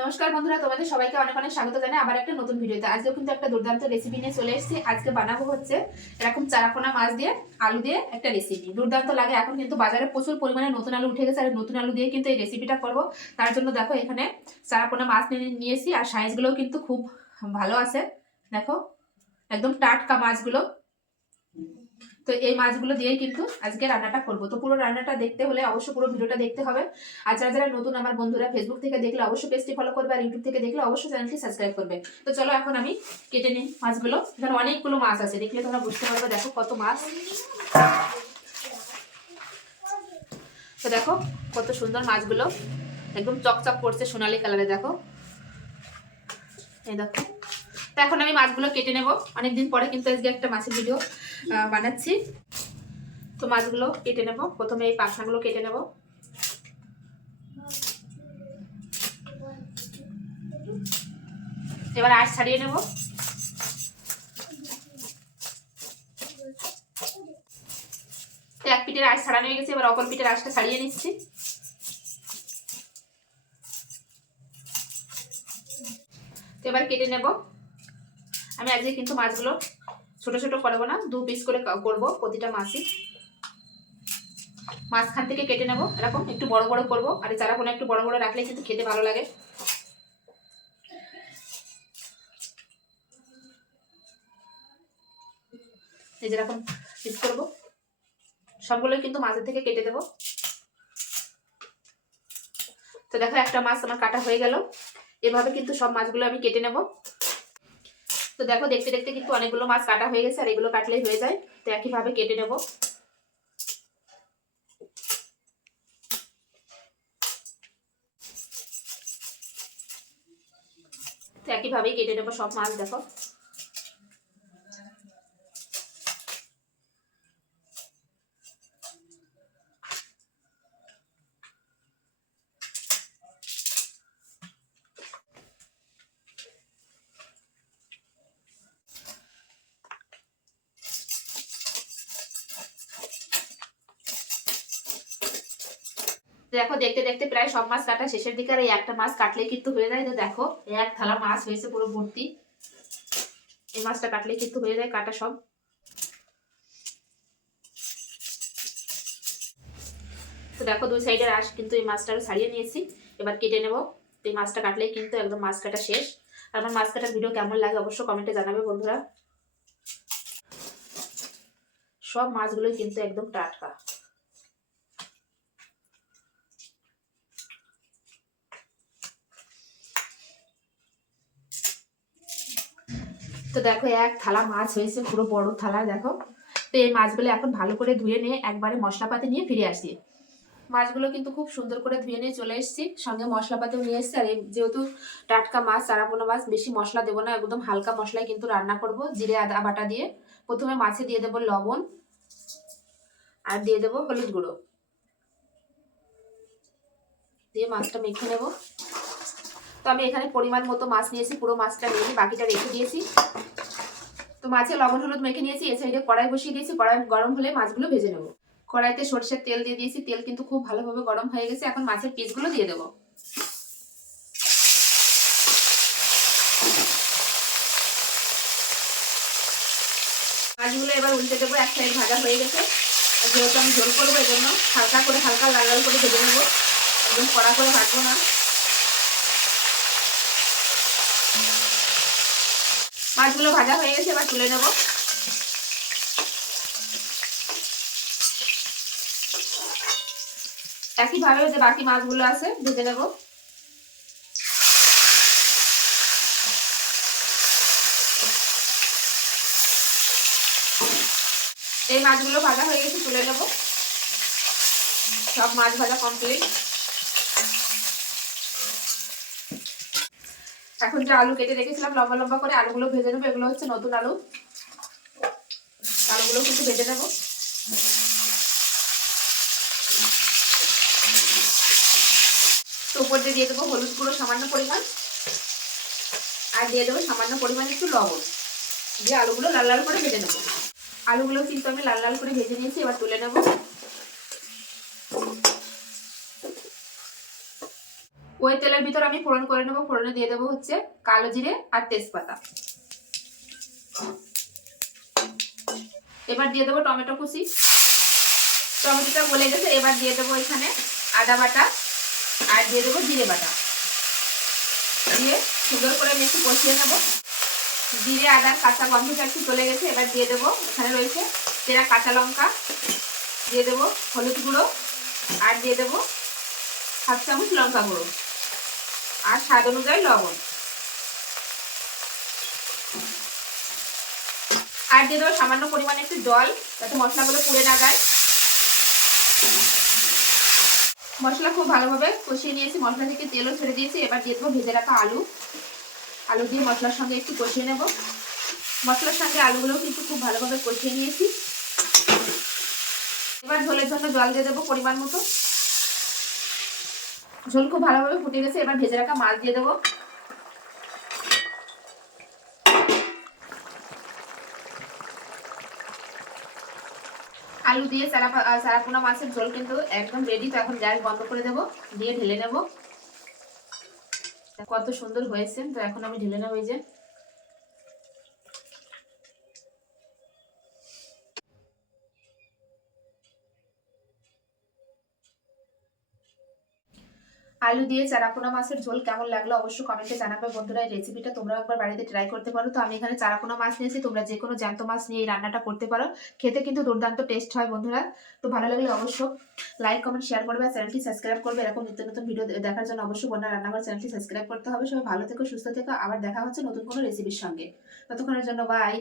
নমস্কার বন্ধুরা, তোমাদের সবাইকে অনেক অনেক স্বাগত জানাই আবার একটা নতুন ভিডিওতে। আজকেও কিন্তু একটা দুর্দান্ত রেসিপি নিয়ে চলে এসেছি। আজকে বানাবো হচ্ছে এরকম চারাপোনা মাছ দিয়ে আলু দিয়ে একটা রেসিপি। দুর্দান্ত লাগে। এখন কিন্তু বাজারে প্রচুর পরিমাণে নতুন আলু উঠে গেছে, আর নতুন আলু দিয়ে কিন্তু এই রেসিপিটা করব। তার জন্য দেখো এখানে চারাপোনা মাছ নিয়েছি, আর সাইজগুলোও কিন্তু খুব ভালো আছে। দেখো একদম টাটকা মাছগুলো। তো এই মাছগুলো দিয়েই কিন্তু আজকে রান্নাটা করবো। তো পুরো রান্নাটা দেখতে হলে অবশ্যই পুরো ভিডিওটা দেখতে হবে। আর যারা যারা নতুন আমার বন্ধুরা ফেসবুক থেকে দেখলে অবশ্যই পেজটি ফলো করবে, আর ইউটিউব থেকে দেখলে অবশ্যই চ্যানেলটি সাবস্ক্রাইব করবে। তো চলো এখন আমি কেটে নিই মাছগুলো। এখানে অনেকগুলো মাছ আছে, দেখলে তোমরা বুঝতে পারবে। দেখো কত মাছ। তো দেখো কত সুন্দর মাছগুলো, একদম চকচক করছে সোনালি কালারে। দেখো এই দেখো। তো এখন আমি মাছগুলো কেটে নেব। অনেকদিন পরে কিন্তু আজকে একটা মাছের ভিডিও বানাচ্ছি। তো মাছগুলো কেটে নেব। প্রথমে এই পাখনাগুলো কেটে নেব। এবার আঁশ ছাড়িয়ে নেব। এক পিঠের আঁশ ছাড়ানো হয়ে গেছে, এবার অপর পিঠের আঁশটা ছাড়িয়ে নিচ্ছি। তো এবার কেটে নেব। আমি আজকে কিন্তু মাছগুলো ছোট ছোট করবো না, 2 পিস করে করব প্রতিটা মাছই। মাঝখান থেকে কেটে নেব, এরকম একটু বড় বড় করব। আর এই চারাপোনা একটু বড় বড় রাখলে কিন্তু খেতে ভালো লাগে। এই যেরকম পিস করব, সবগুলোই কিন্তু মাঝের থেকে কেটে দেব। তো দেখো একটা মাছ আমার কাটা হয়ে গেল। এভাবে কিন্তু সব মাছগুলো আমি কেটে নেব। তো দেখো দেখতে দেখতে কিন্তু অনেকগুলো মাছ কাটা হয়ে গেছে, আর এগুলো কাটলেই হয়ে যায়। তো একইভাবে কেটে নেব। তো একইভাবেই কেটে নেব সব মাছ। দেখো দেখো দেখতে দেখতে প্রায় সব মাছ কাটা শেষের দিকে, আর এই একটা মাছ কাটলে কিন্তু হয়ে যায়। তো দেখো এক থালা মাছ হয়েছে পুরো ভর্তি। এই মাছটা কাটলে কিন্তু হয়ে যায় কাটা সব। তো দেখো দুই সাইডের আঁশ কিন্তু এই মাছটা ছাড়িয়ে নিয়েছি। এবার কেটে নেব। এই মাছটা কাটলেই কিন্তু একদম মাছ কাটা শেষ। আর আমার মাছ কাটার ভিডিও কেমন লাগে অবশ্যই কমেন্টে জানাবে বন্ধুরা। সব মাছগুলোই কিন্তু একদম টাটকা। তো দেখো এক থালা মাছ হয়েছে, পুরো বড় থালা। দেখো তো এই মাছগুলো এখন ভালো করে ধুয়ে নিয়ে একবারে মশলাপাতি নিয়ে ফিরে আসি। মাছগুলো কিন্তু খুব সুন্দর করে ধুয়ে নিয়ে চলে এসেছি, সঙ্গে মশলাপাতিও নিয়ে এসেছি। আর যেহেতু টাটকা মাছ, চারাপোনা মাছ, বেশি মশলা দেবো না, একদম হালকা মশলায় কিন্তু রান্না করব। জিরে আদা বাটা দিয়ে প্রথমে মাছে দিয়ে দেবো লবণ, আর দিয়ে দেবো হলুদ গুঁড়ো, দিয়ে মাছটা মেখে নেব। তো আমি এখানে পরিমাণ মতো মাছ নিয়েছি, পুরো মাছটা নিয়ে বাকিটা রেখে দিয়েছি। তো মাছে লবণ হলুদ মেখে নিয়েছি। এই সাইডে কড়াই বসিয়ে দিয়েছি, কড়াই গরম হলে মাছগুলো ভেজে নেব। কড়াইতে সরষের তেল দিয়ে দিয়েছি, তেল কিন্তু খুব ভালোভাবে গরম হয়ে গেছে। এখন মাছের পিসগুলো দিয়ে দেবো। মাছগুলো এবার উল্টে দেবো। এক সাইড ভাজা হয়ে গেছে। যেহেতু আমি ঝোল করবো, এই জন্য হালকা করে হালকা লাল লাল করে ভেজে নেবো, একদম কড়া করে ভাজবো না। মাছগুলো ভাজা হয়ে গেছে, এবার তুলে নেব। একইভাবে যে বাকি মাছগুলো আছে ভেজে নেব। এই মাছগুলো ভাজা হয়ে গেছে, তুলে নেব। সব মাছ ভাজা কমপ্লিট। এখন যে আলু কেটে রেখেছিলাম লম্বা লম্বা করে, আলুগুলো ভেজে নেবো। এগুলো হচ্ছে নতুন আলু, আলুগুলো কিন্তু ভেজে নেব। তো উপর দিয়ে দেবো হলুদ গুঁড়ো সামান্য পরিমাণ, আর দিয়ে দেবো সামান্য পরিমাণ একটু লবণ, দিয়ে আলুগুলো লাল লাল করে ভেজে নেবো। আলুগুলো কিন্তু আমি লাল লাল করে ভেজে নিয়েছি, এবার তুলে নেব। ওই তেলের ভিতর আমি ফোড়ন করে নেবো। ফোড়নে দিয়ে দেবো হচ্ছে কালো জিরে আর তেজপাতা। এবার দিয়ে দেবো টমেটো কুচি। টমেটোটা গলে গেছে, এবার দিয়ে দেবো এখানে আদা বাটা আর দিয়ে দেবো জিরে বাটা। দিয়ে সুন্দর করে আমি একটু কষিয়ে নেবো। জিরে আদার কাঁচা গন্ধটা একটু চলে গেছে, এবার দিয়ে দেবো এখানে রয়েছে চেরা কাঁচা লঙ্কা, দিয়ে দেবো হলুদ গুঁড়ো আর দিয়ে দেবো 7 চামচ লঙ্কা গুঁড়ো আর স্বাদ অনুযায়ী লবণ। আর দিয়ে দেবো সামান্য পরিমাণে একটু জল, যাতে মশলাগুলো পুড়ে না যায়। মশলা খুব ভালোভাবে কষিয়ে নিয়েছি, মশলা থেকে তেলও ছেড়ে দিয়েছি। এবার দিয়ে দেবো ভেজে রাখা আলু। আলু দিয়ে মশলার সঙ্গে একটু কষিয়ে নেব। মশলার সঙ্গে আলুগুলো কিন্তু খুব ভালোভাবে কষিয়ে নিয়েছি। এবার ঝোলের জন্য জল দিয়ে দেবো পরিমাণ মতো। ঝোল খুব ভালোভাবে ফুটে গেছে, এবার ভেজে রাখা মাছ দিয়ে দেবো। আলু দিয়ে চারাপোনা মাছের ঝোল কিন্তু একদম রেডি। তো এখন গ্যাস বন্ধ করে দেবো, দিয়ে ঢেলে নেব। কত সুন্দর হয়েছে। তো এখন আমি ঢেলে নেবো। এই যে আলু দিয়ে চারাপোনা মাছের ঝোল কেমন লাগলো অবশ্যই কমেন্টে জানাবে বন্ধুরা। এই রেসিপিটা তোমরা একবার বাড়িতে ট্রাই করতে পারো। তো আমি এখানে চারাপোনা মাছ নিয়েছি, তোমরা যে কোনো জ্যান্ত মাছ নিয়ে এই রান্নাটা করতে পারো। খেতে কিন্তু দুর্দান্ত টেস্ট হয় বন্ধুরা। তো ভালো লাগলে অবশ্যই লাইক কমেন্ট শেয়ার করবে আর চ্যানেলটি সাবস্ক্রাইব করবে। এরকম নিত্য নতুন ভিডিও দেখার জন্য অবশ্যই বন্যা রান্নাঘর চ্যানেলটি সাবস্ক্রাইব করতে হবে। সবাই ভালো থেকো, সুস্থ থেকো। আবার দেখা হচ্ছে নতুন কোনো রেসিপির সঙ্গে। ততক্ষণের জন্য বাই।